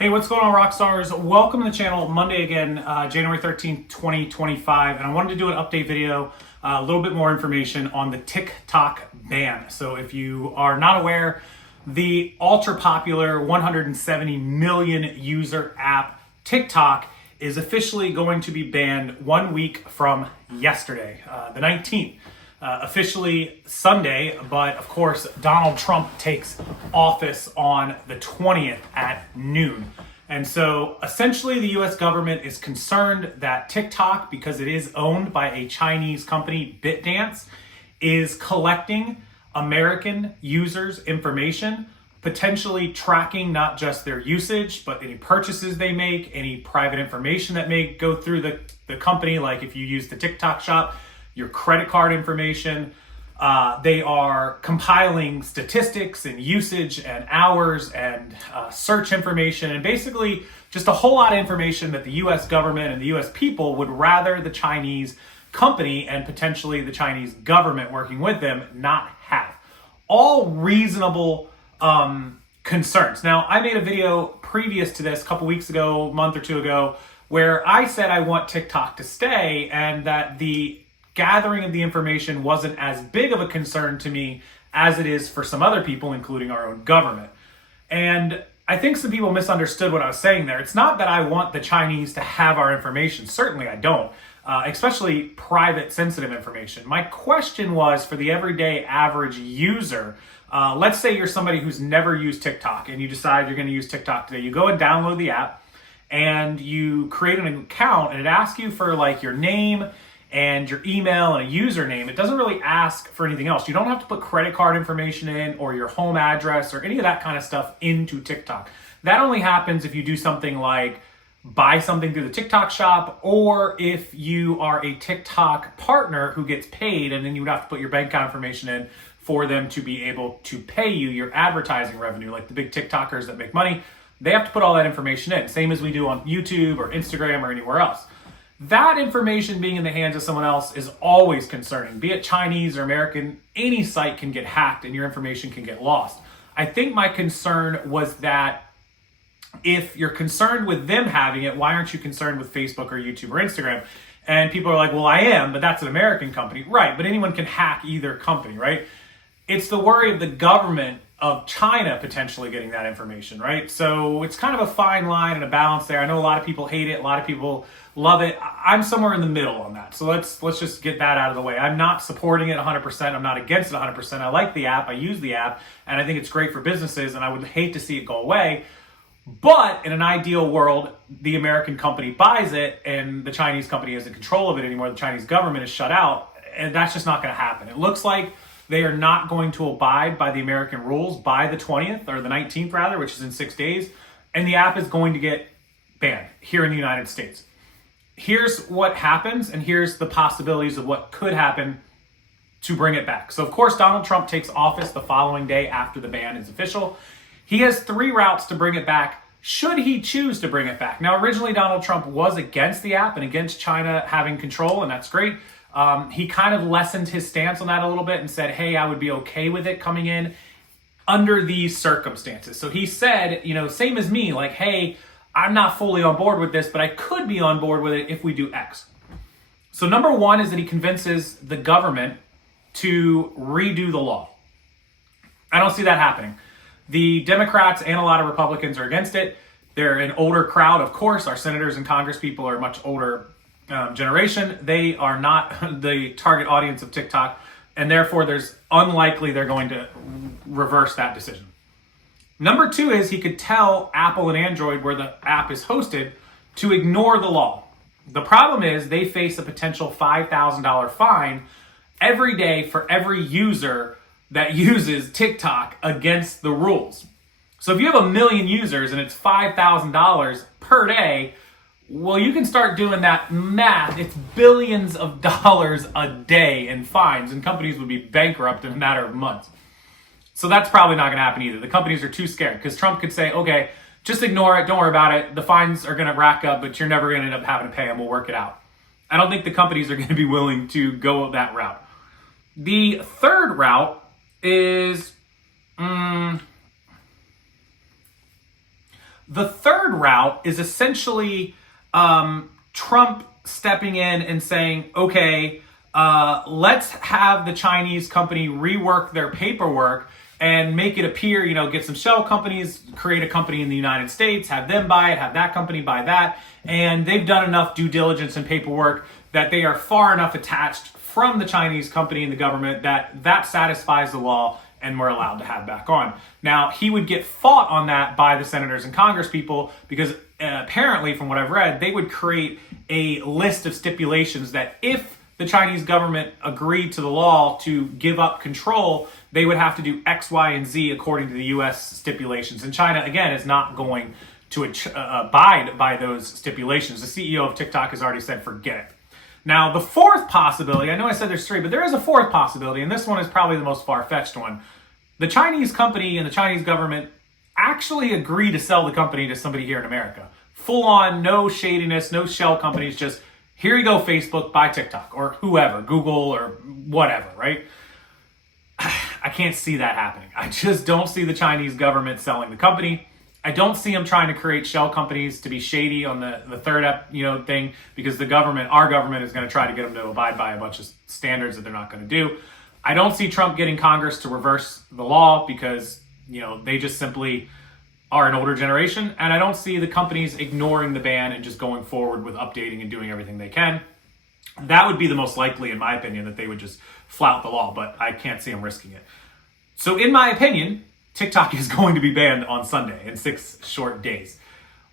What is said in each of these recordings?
Hey, what's going on, Rockstars? Welcome to the channel. Monday again, January 13th, 2025. And I wanted to do an update video, a little bit more information on the TikTok ban. So if you are not aware, the ultra popular 170 million user app TikTok is officially going to be banned 1 week from yesterday, the 19th. Officially Sunday, but of course Donald Trump takes office on the 20th at noon. And so essentially the US government is concerned that TikTok, because it is owned by a Chinese company, ByteDance, is collecting American users' information, potentially tracking not just their usage, but any purchases they make, any private information that may go through the company, like if you use the TikTok shop, your credit card information. They are compiling statistics and usage and hours and search information, and basically just a whole lot of information that the US government and the US people would rather the Chinese company and potentially the Chinese government working with them not have. All reasonable concerns. Now, I made a video previous to this a couple weeks ago, a month or two ago, where I said I want TikTok to stay and that the gathering of the information wasn't as big of a concern to me as it is for some other people, including our own government. And I think some people misunderstood what I was saying there. It's not that I want the Chinese to have our information. Certainly I don't, especially private, sensitive information. My question was for the everyday average user. Let's say you're somebody who's never used TikTok and you decide you're going to use TikTok today. You go and download the app and you create an account, and it asks you for like your name and your email and a username. It doesn't really ask for anything else. You don't have to put credit card information in or your home address or any of that kind of stuff into TikTok. That only happens if you do something like buy something through the TikTok shop, or if you are a TikTok partner who gets paid, and then you would have to put your bank account information in for them to be able to pay you your advertising revenue. Like the big TikTokers that make money, they have to put all that information in, same as we do on YouTube or Instagram or anywhere else. That information being in the hands of someone else is always concerning. Be it Chinese or American, any site can get hacked and your information can get lost. I think my concern was that if you're concerned with them having it, why aren't you concerned with Facebook or YouTube or Instagram? And people are like, well, I am, but that's an American company. Right, but anyone can hack either company, right? It's the worry of the government of China potentially getting that information, right? So it's kind of a fine line and a balance there. I know a lot of people hate it, a lot of people love it. I'm somewhere in the middle on that. So let's just get that out of the way. I'm not supporting it 100%. I'm not against it 100%. I like the app. I use the app, and I think it's great for businesses, and I would hate to see it go away. But in an ideal world, the American company buys it and the Chinese company isn't in control of it anymore. The Chinese government is shut out, and that's just not going to happen. It looks like they are not going to abide by the American rules by the 20th, or the 19th rather, which is in 6 days, and the app is going to get banned here in the United States. Here's what happens, and here's the possibilities of what could happen to bring it back. So of course, Donald Trump takes office the following day after the ban is official. He has 3 routes to bring it back, should he choose to bring it back. Now, originally Donald Trump was against the app and against China having control, and that's great. He kind of lessened his stance on that a little bit and said, hey, I would be okay with it coming in under these circumstances. So he said, same as me, like, hey, I'm not fully on board with this, but I could be on board with it if we do X. So number one is that he convinces the government to redo the law. I don't see that happening. The Democrats and a lot of Republicans are against it. They're an older crowd, of course. Our senators and Congress people are much older generation. They are not the target audience of TikTok, and therefore there's unlikely they're going to reverse that decision. Number two is he could tell Apple and Android, where the app is hosted, to ignore the law. The problem is they face a potential $5,000 fine every day for every user that uses TikTok against the rules. So if you have 1 million users and it's $5,000 per day, well, you can start doing that math. It's billions of dollars a day in fines, and companies would be bankrupt in a matter of months. So that's probably not going to happen either. The companies are too scared, because Trump could say, okay, just ignore it. Don't worry about it. The fines are going to rack up, but you're never going to end up having to pay them. We'll work it out. I don't think the companies are going to be willing to go that route. The third route is The third route is essentially Trump stepping in and saying, okay, let's have the Chinese company rework their paperwork and make it appear, get some shell companies, create a company in the United States, have them buy it, have that company buy that. And they've done enough due diligence and paperwork that they are far enough attached from the Chinese company and the government that satisfies the law and we're allowed to have back on. Now, he would get fought on that by the senators and Congress people because apparently, from what I've read, they would create a list of stipulations that if the Chinese government agreed to the law to give up control, they would have to do X, Y, and Z according to the U.S. stipulations. And China, again, is not going to abide by those stipulations. The CEO of TikTok has already said, forget it. Now, the fourth possibility, I know I said there's three, but there is a fourth possibility, and this one is probably the most far-fetched one. The Chinese company and the Chinese government actually agree to sell the company to somebody here in America. Full on, no shadiness, no shell companies, just here you go, Facebook, buy TikTok, or whoever, Google, or whatever, right? I can't see that happening. I just don't see the Chinese government selling the company. I don't see them trying to create shell companies to be shady on the third thing, because our government is going to try to get them to abide by a bunch of standards that they're not going to do. I don't see Trump getting Congress to reverse the law because, they just simply are an older generation. And I don't see the companies ignoring the ban and just going forward with updating and doing everything they can. That would be the most likely, in my opinion, that they would just flout the law, but I can't see them risking it. So in my opinion, TikTok is going to be banned on Sunday in 6 short days.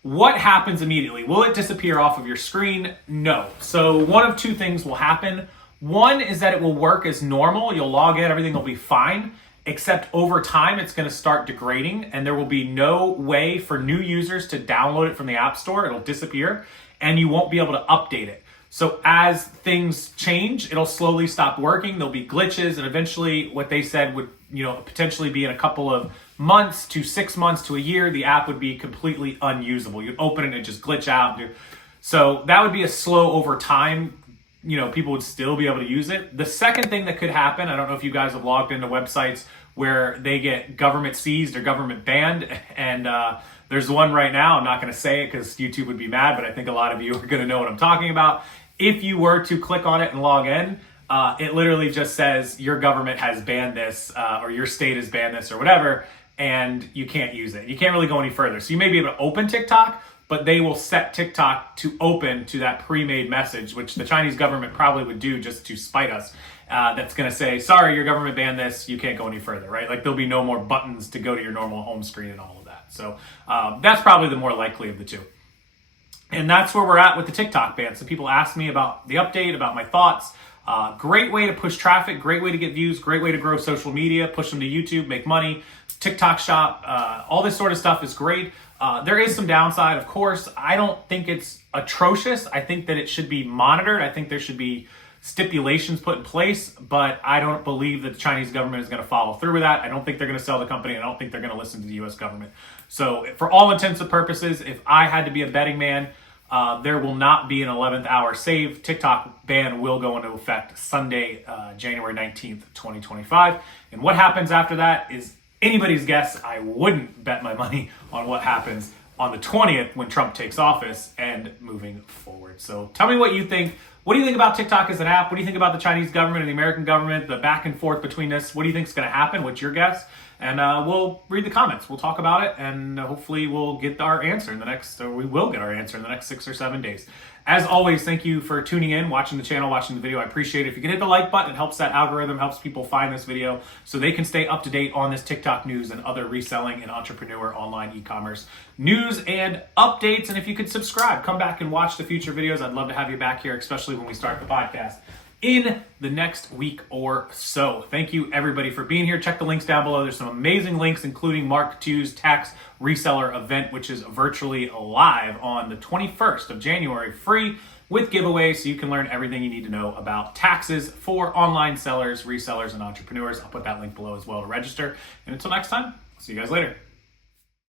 What happens immediately? Will it disappear off of your screen? No. So one of two things will happen. One is that it will work as normal. You'll log in, everything will be fine, except over time it's going to start degrading and there will be no way for new users to download it from the App Store. It'll disappear and you won't be able to update it. So as things change, it'll slowly stop working. There'll be glitches, and eventually what they said would, potentially be in a couple of months to 6 months to a year, the app would be completely unusable. You'd open it and just glitch out. So that would be a slow over time. People would still be able to use it. The second thing that could happen, I don't know if you guys have logged into websites where they get government seized or government banned, and there's one right now. I'm not going to say it because YouTube would be mad, but I think a lot of you are going to know what I'm talking about. If you were to click on it and log in, it literally just says your government has banned this, or your state has banned this or whatever, and you can't use it. You can't really go any further. So you may be able to open TikTok, but they will set TikTok to open to that pre-made message, which the Chinese government probably would do just to spite us. That's going to say, sorry, your government banned this, you can't go any further, right? Like there'll be no more buttons to go to your normal home screen and all of that. So that's probably the more likely of the two. And that's where we're at with the TikTok ban. So people ask me about the update, about my thoughts. Great way to push traffic, great way to get views, great way to grow social media, push them to YouTube, make money, TikTok shop, all this sort of stuff is great. There is some downside, of course. I don't think it's atrocious. I think that it should be monitored. I think there should be stipulations put in place, but I don't believe that the Chinese government is going to follow through with that. I don't think they're going to sell the company. I don't think they're going to listen to the U.S. government. So for all intents and purposes, if I had to be a betting man, there will not be an 11th hour save. TikTok ban will go into effect Sunday, January 19th, 2025. And what happens after that is anybody's guess. I wouldn't bet my money on what happens on the 20th when Trump takes office and moving forward. So tell me what you think. What do you think about TikTok as an app? What do you think about the Chinese government and the American government, the back and forth between this? What do you think is going to happen? What's your guess? And we'll read the comments. We'll talk about it, and hopefully we'll get our answer in the next, or we will get our answer in the next 6 or 7 days. As always, thank you for tuning in, watching the channel, watching the video. I appreciate it. If you can hit the like button, it helps that algorithm, helps people find this video so they can stay up to date on this TikTok news and other reselling and entrepreneur online e-commerce news and updates. And if you could subscribe, come back and watch the future videos. I'd love to have you back here, especially when we start the podcast in the next week or so. Thank you everybody for being here. Check the links down below. There's some amazing links, including Mark II's tax reseller event, which is virtually live on the 21st of January, free with giveaways, so you can learn everything you need to know about taxes for online sellers, resellers, and entrepreneurs. I'll put that link below as well to register. And until next time, see you guys later.